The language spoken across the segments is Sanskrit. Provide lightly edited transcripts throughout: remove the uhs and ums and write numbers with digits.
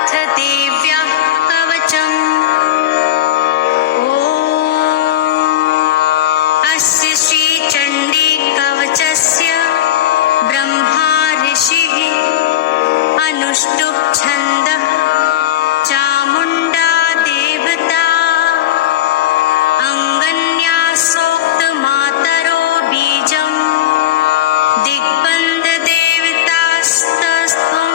अथ देव्याः कवचम्। ॐ अस्य श्रीचण्डीकवचस्य ब्रह्मा ऋषिः अनुष्टुप् छन्दः चामुण्डा देवता अङ्गन्यासोक्तमातरो बीजम् दिग्बन्धदेवतास्तस्त्वं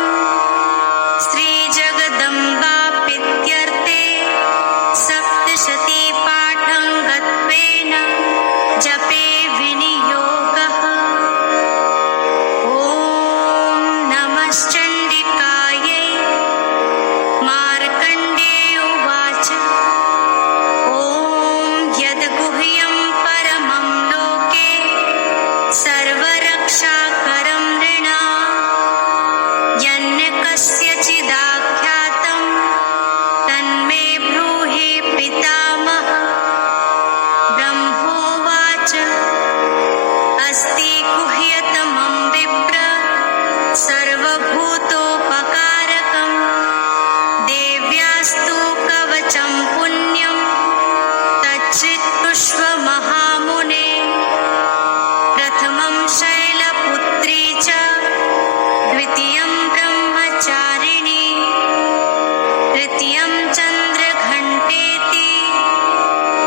श्रीजगदम्बाप्रीत्यर्थे सप्तशतीपाठङ्गत्वेन जपे विनियोगः। ॐ नमश्चण्डिकायै। मार्कण्डेय उवाच ॐ यद्गुह्यं परमं लोके सर्वरक्षाकरं नृणाम् यन्न कस्यचिदाख्यातं तन्मे ब्रूहि पितामहः। ब्रह्मोवाच अस्ति गुह्यतमं विप्र सर्वभूतोपकारकं देव्यास्तु कवचं पुण्यं तच्छ्रुत्व महामुने। प्रथमं शैलपुत्री च द्वितीयं ब्रह्मचारिणी तृतीयं चन्द्रघण्टेति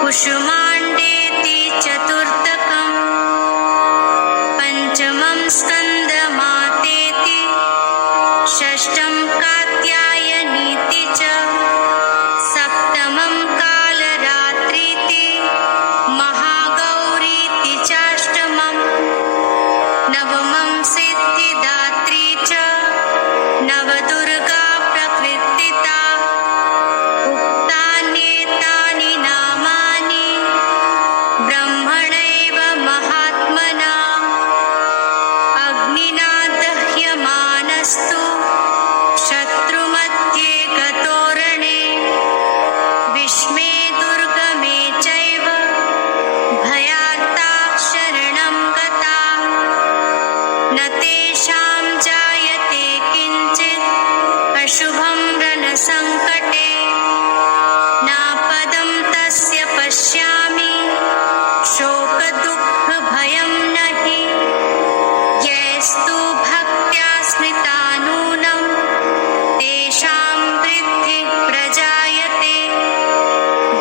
कुसुमाण्डेति चतुर्थकम् पञ्चमं स्कन्दमातेति षष्ठं कात्यायनीति च सप्तमं कालरात्रीति महागौरीति चाष्टमम् नवमं सिद्धिदात्री च नवदुर्गा प्रकृतिता। उक्तान्येतानि नामानि ब्रह्मणैव महात्मना अग्निना दह्यमानस्तु शत्रुमध्ये गतोरणे विष्मे दुर्गमे चैव भयार्ता शरणं गता न तेषां जायते किञ्चित् अशुभं रणसङ्कटे नापदं तस्य पश्यामि शोकदुःखभयं न हि यैस्तु भक्त्या स्मृता नूनं तेषां वृद्धिः प्रजायते।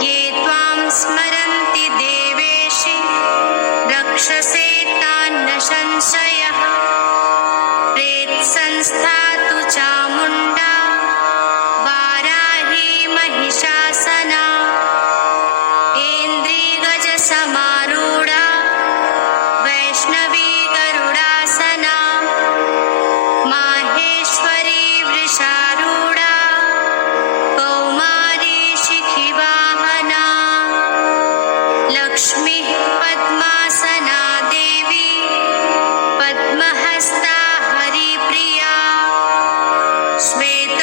ये त्वां स्मरन्ति देवेशि रक्षसे तान्न संशयः। प्रेत्संस्था तु चामुण्डा वाराही महिषासना ऐन्द्रिगजसमारूढा वैष्णवी गरुडासना माहेश्वरी वृषारूढा कौमारी शिखिवाहना लक्ष्मीः पद्मासना देवी पद्महस्ता हरिप्रिया श्वेता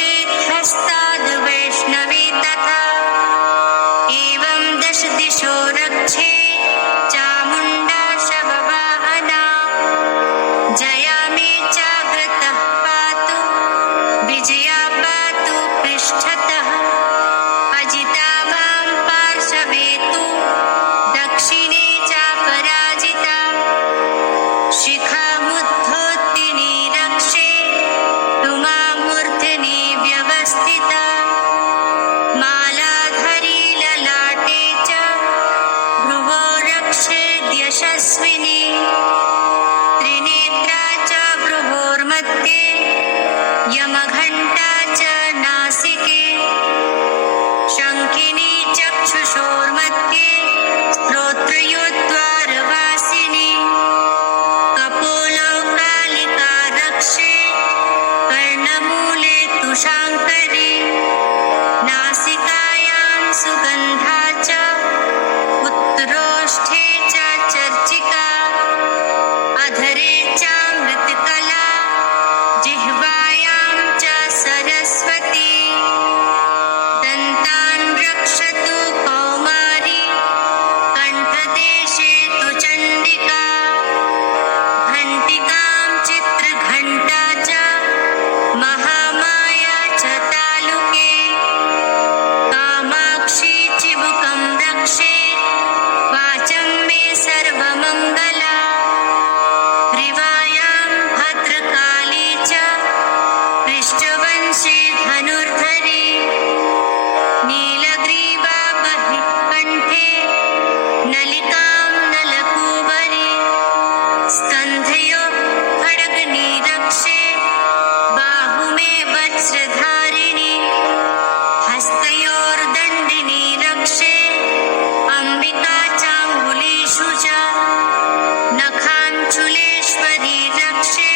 रक्षेत्हस्ताद् वैष्णवे तथा एवं दश दिशो रक्षे चामुण्डा शववाहना जया मे चाव्रतः पातु विजया पातु पृष्ठतः अजिता मां पार्श्वे तु दक्षिणे चापराजिता शिखामुद्धोत्तिनी रक्षे तु मामूर्ध्नि व्यवस्थिता मालाधरी ललाटे च भ्रुवो रक्षेद्यशस्विनी त्रिनेत्रा च भ्रुवोर्मध्ये यमघण्टा च नासिके शङ्खिनी चक्षुषोर्मध्ये श्रोत्रयोद्वारवासिनी कपोलो कालिका रक्षे कर्णमूले तु शाङ्करी नासिकायां सुगन्धा च उत्तरोष्ठे च चर्चिका अधरे चामृतकला जिह्वायां च सरस्वती दन्तान् रक्षतु कौमारी कण्ठदेशे तु चण्डिका घण्टिकां चित्रघण्टा च महामाया च तालुके कामाक्षी चिबुकं रक्षे वाचं मे सर्वमङ्गला ग्रीवायां भद्रकाली च पृष्ठवंशे धनुर्धरी नीलग्रीवा बहिः कण्ठे नलिकां नलकूबरी स्कन्धयोः खड्गनी रक्षे बाहु मे वज्रधारिणी हस्तयोर्दण्डिनी रक्षे अम्बिका चाङ्गुलीषु च नखाञ्चुलेश्वरी रक्षे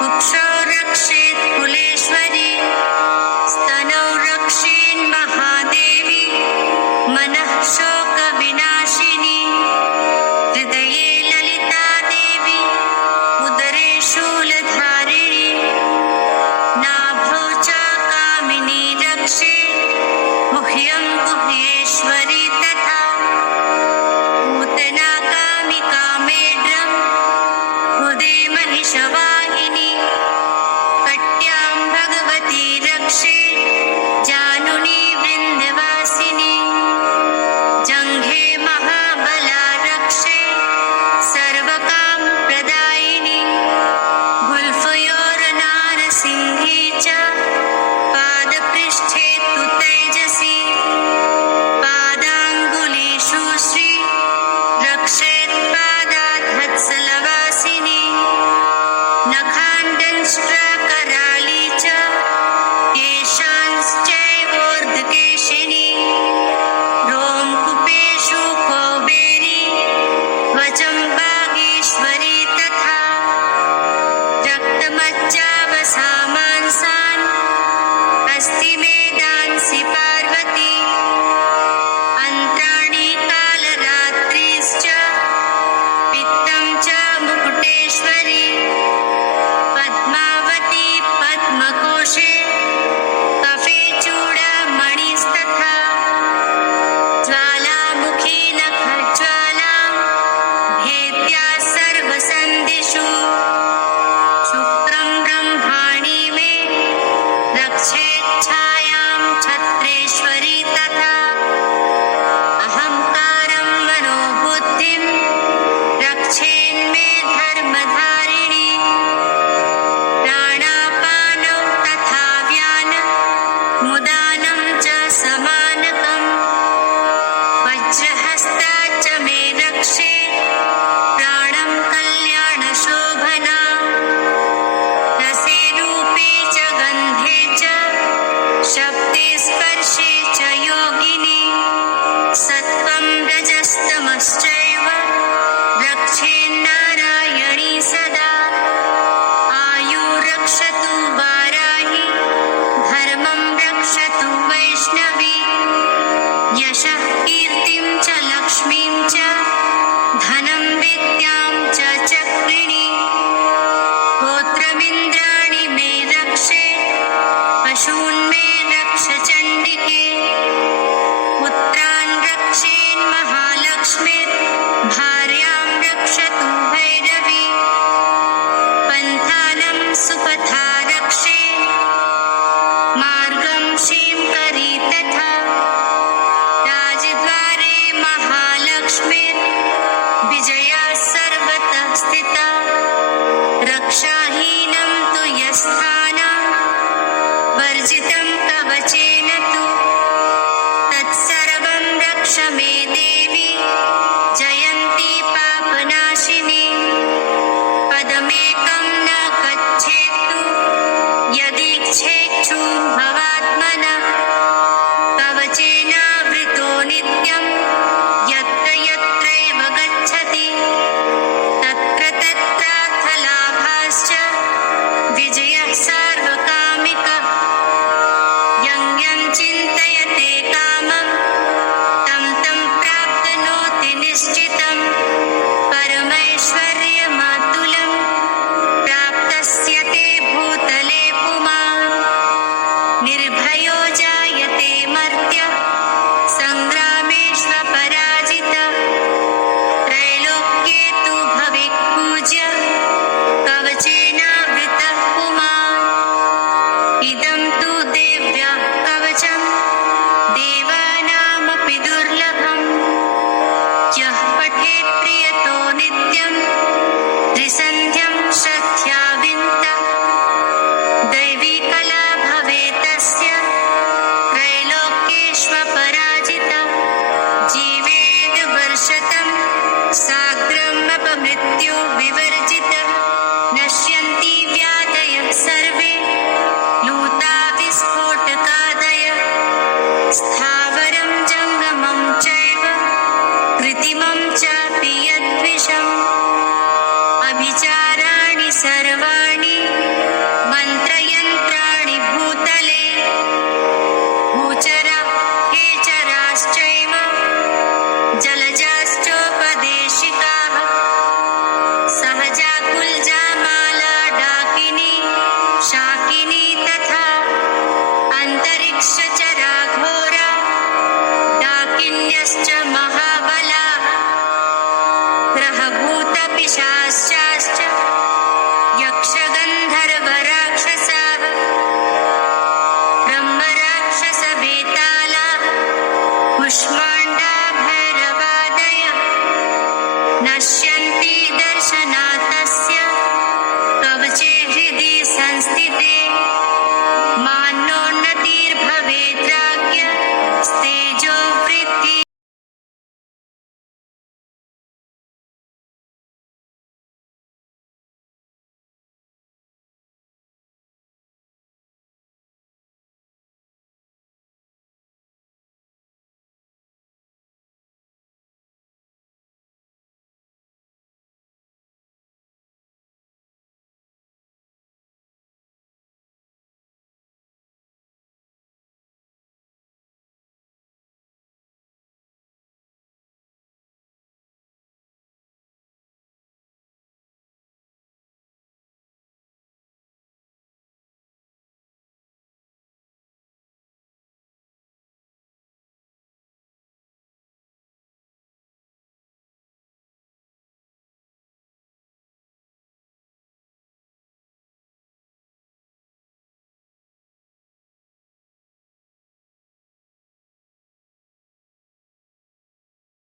कुक्षौ रक्षेत् कुलेश्वरी स्तनौ रक्षेन्महादेवी मनः शोकविनाशिनी हृदये ललिता देवी उदरे शूलधारिणी नाभौ च कामिनी रक्षे गुह्यं गुह्येश्वरी तथा पूतना कामिका मेढ्रं हृदे महिषवाहिनी कट्यां भगवती रक्षे जानुनी वृन्दवासिनी जङ्घे महाबला रक्षे सर्वकामप्रदायिनी गुल्फयोर्नारसिंही च पादपृष्ठे तु तैजसी पादाङ्गुलीषु श्री रक्षेत्पादाधत्सलवासिनी नखाण्डंष्ट्राकराली च केशांश्चैवोर्ध्वकेशिनी रोमकूपेषु कौबेरी वचं बागेश्वरी तथा रक्तमज्जावसामांसान् अस्थिमेधांसि पार्वती अन्त्राणि कालरात्रिश्च पित्तं च मुकुटेश्वरी पद्मावती पद्मकोशे कफे चूडामणिस्तथा ज्वालामुखी नखज्वालां भेद्या सर्वसन्धिषु शुक्रं ब्रह्माणि मे रक्षेच्छायां छत्रेश्वरी तथा अहङ्कारं मनोबुद्धिं रक्षेन्मे धर्मधारिणी प्राणापानौ तथा व्यान मुदानं च समानकम् वज्रहस्ता च मे रक्षे प्राणं कल्याणशोभना रसे रूपे च गन्धे च शब्दे स्पर्शे च योगिनी सत्त्वं रजस्तमश्चैव रक्षेन्नारायणी सदा आयुरक्षतु वाराहि धर्मं रक्षतु वैष्णवी यशः कीर्तिं च लक्ष्मीं च धनं विद्यां च पशून् बहून्मे रक्ष चण्डिके पुत्रान् रक्षेन्महालक्ष्मीर् भार्यां रक्षतु भैरवी पन्थानं सुपथा रक्षे मार्गं क्षींकरी तथा राजद्वारे महालक्ष्मीर् विजया सर्वतः स्थिता रक्षाहीनं तु यस्थानं वर्जितं कवचेन तु तत्सर्वं रक्ष मे देवी जयन्ती पापनाशिनी पदमेकं न गच्छेत्तु यदीच्छेच्छु भवात्मनः कवचेनावृतो नित्यं यत्र यत्रैव गच्छति तत्र तत्रार्थ लाभाश्च विजयः सार्वकामिकः यं यं चिन्तयते कामं तं तं प्राप्नोति निश्चितं परमैश्वर्यमातुलं प्राप्तस्य ते भूतले पुमान् निर्भयो जायते मर्त्यः सङ्ग्रामेष्वपराजितः त्रैलोक्ये तु भवेत्पूज्यः कवचेनावृतः पुमान् इदं तु देव्याः कवचं देवानामपि दुर्लभम् यः पठेत् प्रियतो नित्यं त्रिसन्ध्यं श्रद्धया विन्ता दैवी कला भवेत् तस्य त्रैलोक्येष्वपराजितः जीवेद् वर्षतं साग्रमपमृत्यो विवर्जितः नश्यन्ति व्याधयः सर्वे लूता विस्फोटकादयः स्थावरं जङ्गमं चैव कृत्रिमं चापि यद्विषम् अभिचाराणि सर्वाणि मन्त्रयन्त्राणि भूतले भूचरा हेचराश्चैव जलजाश्चोपदेशिकाः सहजा कुल्जा माला डाकिनी शाकिनी तथा अन्तरिक्षचरा घोरा डाकिन्यश्च महाबलाः ग्रहभूतपिशाचाश्च यक्षगन्धर्वराक्षसाः ब्रह्मराक्षसवेतालाः कुष्माण्डा भैरवादयः नश्यन्ति दर्शनात् तस्य कवचे हृदि संस्थिते मान्योन्नतिर्भवेद्राज्ञ स्तेजो वृद्धि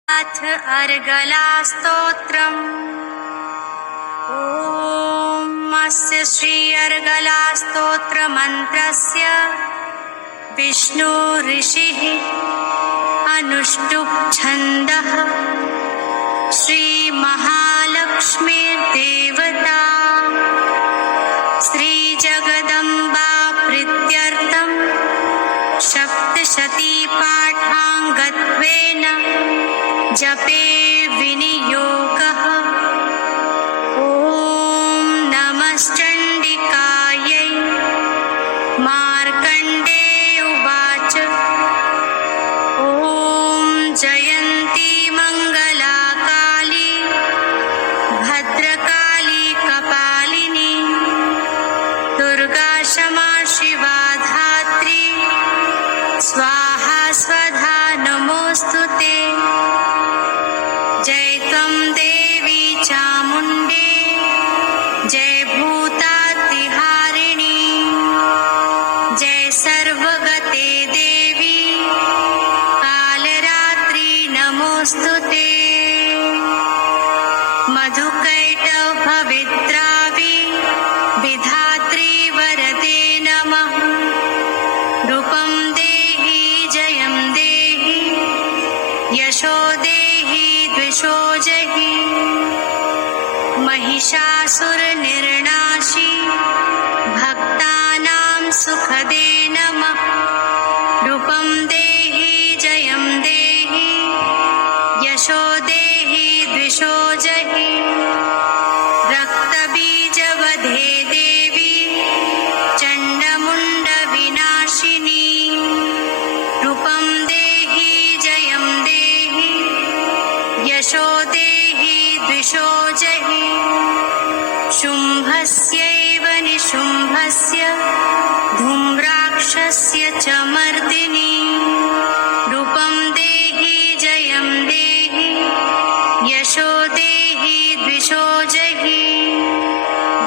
अथ अर्गलास्तोत्रम् ॐ अस्य श्री अर्गलास्तोत्रमन्त्रस्य विष्णु ऋषिः अनुष्टुप् छन्दः श्री महालक्ष्मीर्देवता श्री जगदम्बा प्रीत्यर्थं सप्तशती पाठाङ्गत्वेन जपे विनियोगः ॐ नमश्चण्डिकायै मार्कण्डेय उवाच ॐ जयन्ती मङ्गलाकाली भद्रकाली कपालिनी दुर्गा क्षमा शिवा धात्री रूपं देहि जयं देहि यशो देहि द्विषो जहि महिषासुरनिर्नाशी भक्तानां सुखदे नमः रूपं देहि जयं देहि यशो देहि द्विषो जहि रक्तबीजवधे देवी चण्डमुण्डविनाशिनी रूपं देहि जयं देहि यशो देहि द्विषो जहि शुम्भस्यैव निशुम्भस्य धूम्राक्षस्य च मर्दिनी रूपं देहि जयं देहि यशो देहि द्विषो जहि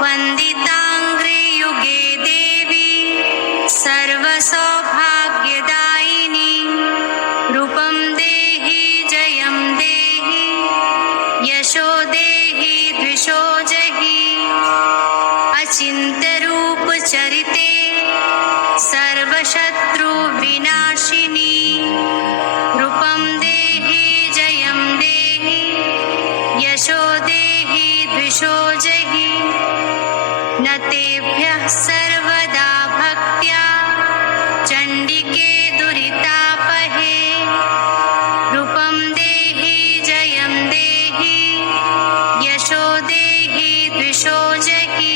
वन्दिताङ्घ्रियुगे देवी सर्वसौभाग्यदायिनी रूपं देहि जयं देहि यशो देहि द्विषो जहि अचिन्त्यरूपचरिते सर्वशत्रुविनाशिनी रूपं देहि जयं देहि यशो देहि द्विषो जहि न तेभ्यः सर्वदा भक्त्या चण्डिके दुरितापहे रूपं देहि जयं देहि यशो देहि द्विषो जहि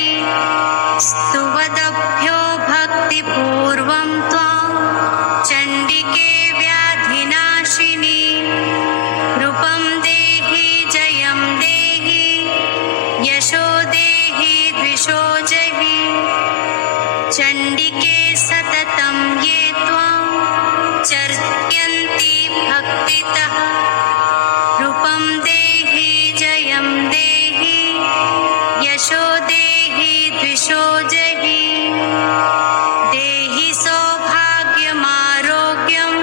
स्तुवद्भ्यो भक्तिपूर्वं त्वां चण्डिके व्याधिनाशिनी रूपं देहि जयं देहि यशो देहि द्विषो जहि चण्डिके सततं ये त्वां चर्त्यन्ति भक्तितः रूपं देहि जयं देहि यशो देहि द्विषो जहि देहि सौभाग्यमारोग्यं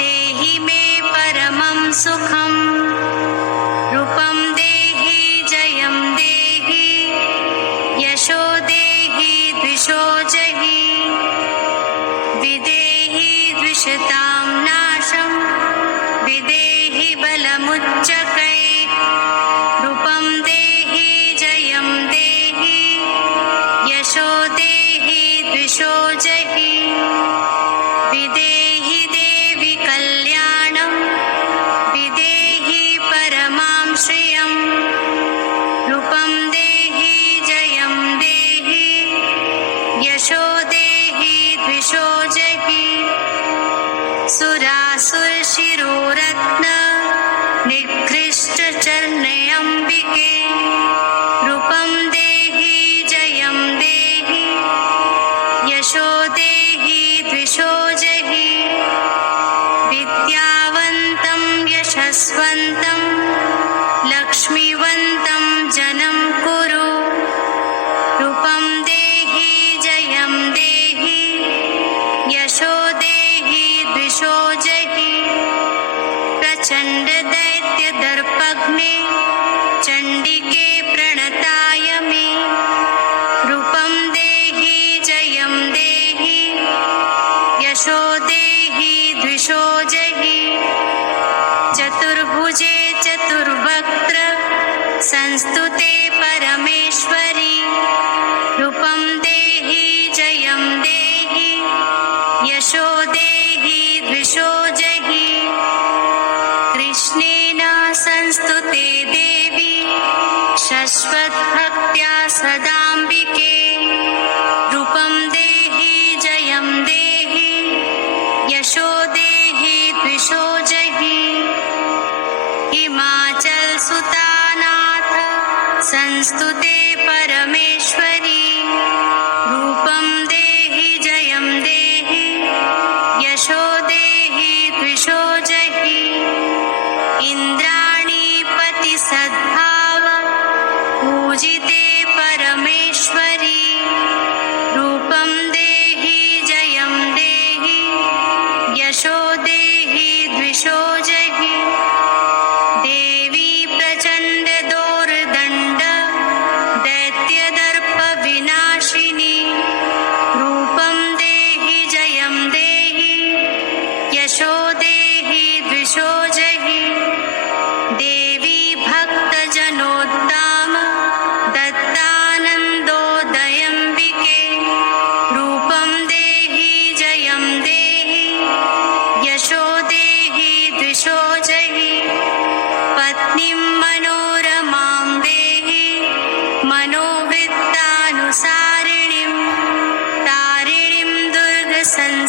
देहि मे परमं सुखं रूपं देहि जयं देहि यशो देहि द्विषो जहि विदेहि द्विषतां नाशं विदेहि बलमुच्चकै रूपं देहि जयं देहि यशो देहि द्विषो जहि विदेहि देवि कल्याणं विदेहि परमां श्रियं रूपं देहि जयं देहि यशो देहि द्विषो जहि सुरासुरशिरोरत्न निकृष्टचर्णयम्बिके रूपं देहि जयं देहि यशो देहि द्विषो जहि विद्यावन्तं यशस्वन्तं लक्ष्मीवन्तं जनं कुरु रूपं देहि जयं देहि यशो देहि द्विषो जहि प्रचण्डदैत्यदर्पघ्ने चण्डिके प्रणताय मे रूपं देहि जयं देहि यशो देहि द्विषो जहि चतुर्भुजे चतुर्वक्त्र संस्तुते परमेश्वरी रूपं देहि जयं देहि यशो देहि द्विषो जहि कृष्णेन संस्तुते देवी शश्वद्भक्त्या सदाम्बिके रूपं देहि जयं देहि यशो देहि द्विषो जहि हिमाचलसुतानाथ संस्तुते परमेश्वरी रूपं देहि जयं देहि यशो देहि द्विषो जहि इन्द्राणीपति सद्भाव पूजिते परमेश्वरी रूपं देहि जयं देहि यशो देहि द्विषो जहि देवी प्रचण्ड दोर्दण्ड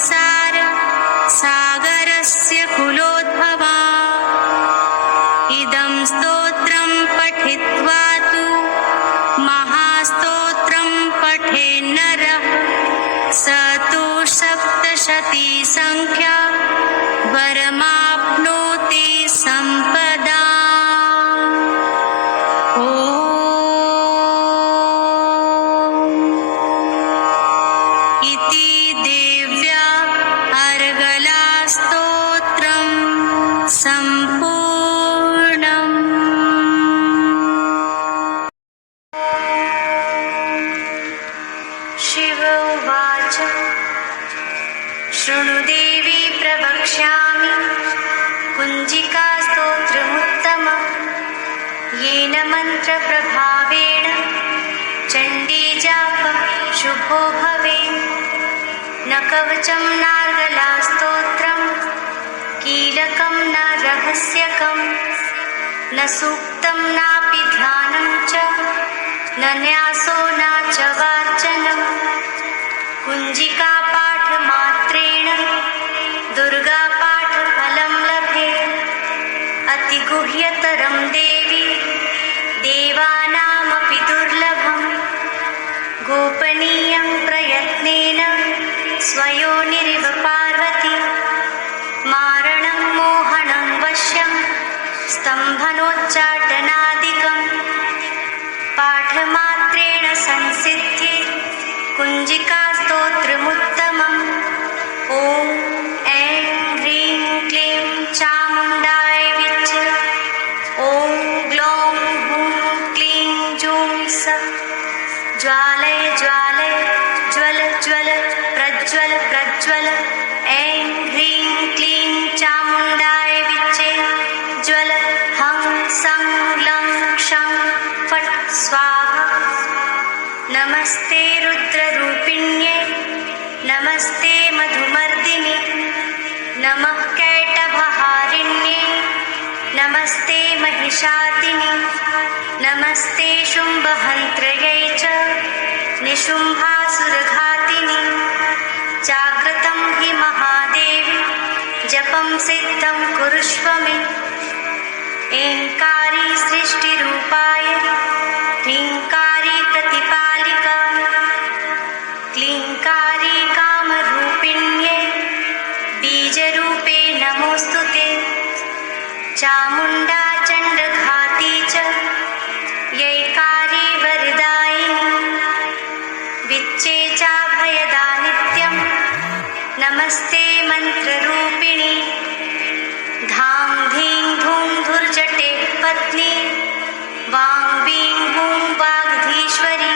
संसार सागरस्य कुलोद्भवा। इदं स्तोत्रं पठित्वा तु महास्तोत्रं पठेन्नरः स तु सप्तशती संख्या वरमाप्नोति संपदा। इति देव्या अर्गला स्तोत्रं सम्पूर्णम्। शिव उवाच शृणु देवी प्रवक्ष्यामि कुञ्जिकास्तोत्रमुत्तमं येन मन्त्रप्रभावेण चण्डीजापः शुभो भवेत्। न कवचं नार्गलास्तोत्रं कीलकं न रहस्यकं न सूक्तं नापि ध्यानं च न न्यासो न च वाचनं। कुञ्जिकापाठमात्रेण दुर्गापाठफलं लभेत्। अतिगुह्यतरं देवी देवानामपि दुर्लभम्। गोपनीयं प्रयत्नेन स्वयोनिरिव पार्वती। मारणं मोहनं वश्यं स्तम्भनोच्चाटनादिकम्। पाठमात्रेण संसिद्धि कुञ्जिकास्तोत्रमुत्तमम्। ॐ ऐं ह्रीं क्लीं चामुण्डाय विच्च। ॐ ग्लौं हूं क्लीं जूं सः। ज्वालय ज्वालय ज्वल ज्वल प्रज्वल प्रज्वल। ऐं ह्रीं क्लीं चामुण्डाय विच्चे ज्वल। हं सं लं क्षं फट् स्वाहा। नमस्ते रुद्ररूपिण्ये नमस्ते मधुमर्दिनि नमः कैटभहारिण्ये नमस्ते महिषादिनि नमस्ते शुम्भहन्त्रयै च निशुम्भासुरघातिनि। जाग्रतं हि महादेवी जपं सिद्धं कुरुष्व मे। ऐङ्कारी सृष्टिरूपाय ह्रीङ्कारी प्रतिपालिका क्लीङ्कारी कामरूपिण्ये बीजरूपे नमोऽस्तु ते। चामुण्डा चण्डघाती च यैकारी वरदायिनी विच्चे चाभयदा नित्यं नमस्ते मन्त्ररूपिणी। धां धीं धूं धुर्जटे पत्नी वां वीं हूं वाग्धीश्वरी।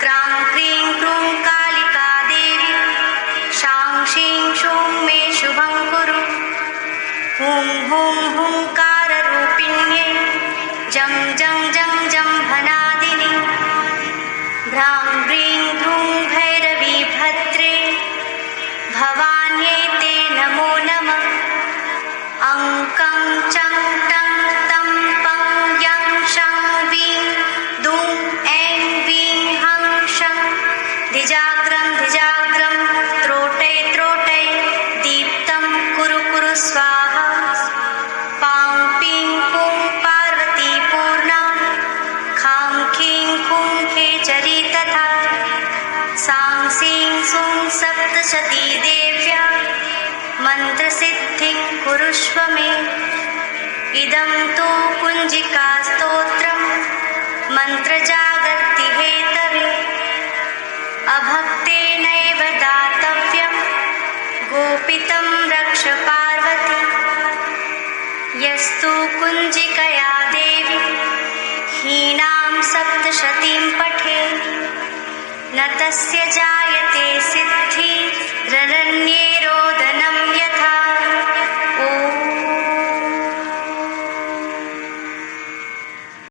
क्रां क्रीं क्रूं कालिका देवी शां शीं शूं मे शुभं कुरु। हूं हूं हुंकाररूपिण्ये जं जं जं जम्भनादिनि। भ्रां व्रीं ह्रूं भैरवी भद्रे भवान्यै ते नमो नमः। अङ्कं चं टं तं पं यं शं वीं दूं ऐं वीं हं शं। धिजाग्रं धिजाग्रं त्रोटै त्रोटै दीप्तं कुरु कुरु स्वाहा। पां पीं पूं पार्वती पूर्णा खां खीं खूं खेचरी तथा। सां सीं सूं सप्तशती देव्या मन्त्रसिद्धिं कुरुष्व मे। इदं तु कुञ्जिकास्तोत्रं मन्त्रजागर्ति हेतवे। अभक्तेनैव दातव्यं गोपितं रक्ष पार्वती। यस्तु कुञ्जिकया देवी हीनां सप्तशतीं पठेत् न तस्य जायते सिद्धिररण्ये रोदनं